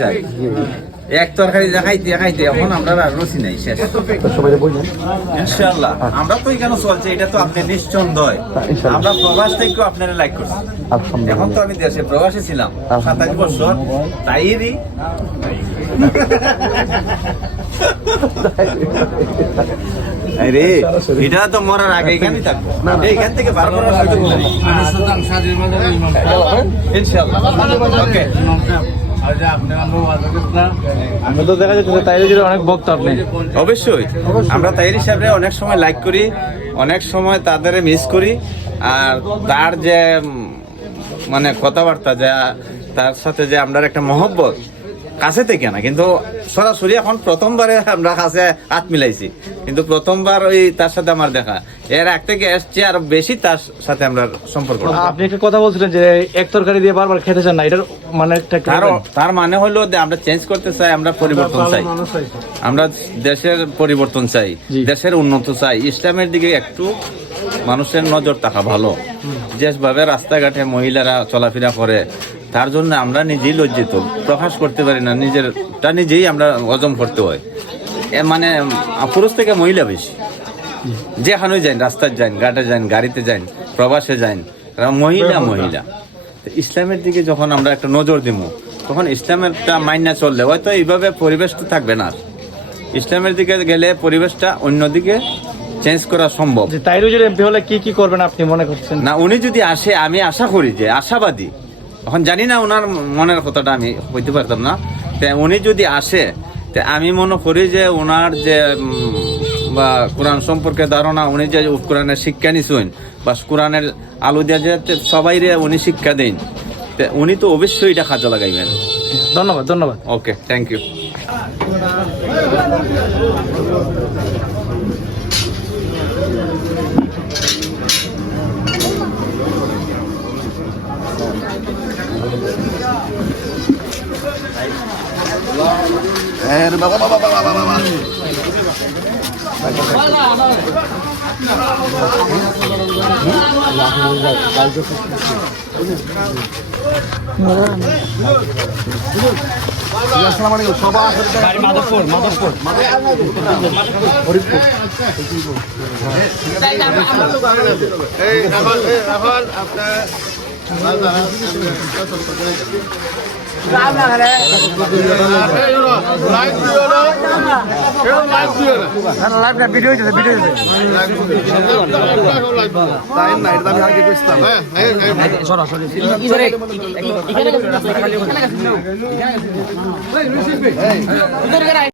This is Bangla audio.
চাই এক তরকারি দেখাইতে দেখাইতে এখন আমরা আর রুচি নাই শেষ। ইনশাআল্লাহ আমরা তো এখানে চলছে, এটা তো আপনি নিশ্চন্দয় আমরা প্রবাস থেকেও আপনারা লাইক করছি। এখন তো আমি দেশে প্রবাসে ছিলাম 27 বছর, তাইরই আরে এটা তো মরার আগে এখানেই থাকবো, এইখান থেকে বার করার সুযোগ নেই ইনশাআল্লাহ। ওকে আমরা তো দেখা যাচ্ছে তাইরি অনেক ভক্ত আপনি। অবশ্যই আমরা তাইরি সাহেবরে অনেক সময় লাইক করি, অনেক সময় তাদের মিস করি, আর তার যে মানে কথাবার্তা যা তার সাথে যে আমরা একটা মহব্বত কাছে থেকে না, কিন্তু সরাসরি এখন প্রথমবারে আমরা কাছে হাত মিলাইছি, কিন্তু প্রথমবার ওই তার সাথে আমার দেখা, এর এক থেকে এসছে আর বেশি তার সাথে আমরা সম্পর্ক। আপনি একটা কথা বলছিলেন যে এক তরকারি দিয়ে বারবার খেতে চান না, এটার মানে তার মানে হলো যে আমরা চেঞ্জ করতে চাই, আমরা পরিবর্তন চাই, আমরা দেশের পরিবর্তন চাই, দেশের উন্নত চাই, ইসলামের দিকে একটু মানুষের নজর থাকা ভালো। যেভাবে রাস্তাঘাটে মহিলারা চলাফেরা করে তার জন্য আমরা নিজেই লজ্জিত, প্রকাশ করতে পারি না, নিজেরটা নিজেই আমরা হজম করতে হয়। মানে পুরুষ থেকে মহিলা বেশি, যেখানেই যান, রাস্তায় যান, ঘাটে যান, গাড়িতে যান, প্রবাসে যান, মহিলা মহিলা। ইসলামের দিকে যখন আমরা একটা নজর দিব তখন ইসলামেরটা মাইনা চললে হয়তো এইভাবে পরিবেশটা থাকবে না। ইসলামের দিকে গেলে পরিবেশটা অন্যদিকে চেঞ্জ করা সম্ভব। তাইরুল এমপি হলে কি কি করবেন আপনি মনে করছেন? না, উনি যদি আসে, আমি আশা করি যে আশাবাদী, এখন জানি না ওনার মনের কথাটা আমি হইতে পারতাম না, উনি যদি আসে আমি মনে করি যে ওনার যে বা কোরআন সম্পর্কে ধারণা, উনি যে কোরআনের শিক্ষা নিছেন বা কোরআনের আলো দিয়ে যে সবাই উনি শিক্ষা দেন, উনি তো অবশ্যই এটা কাজে লাগাইবেন। ধন্যবাদ ধন্যবাদ। ওকে, থ্যাংক ইউ। বাবা বাবা বাবা বাবা ভিডিও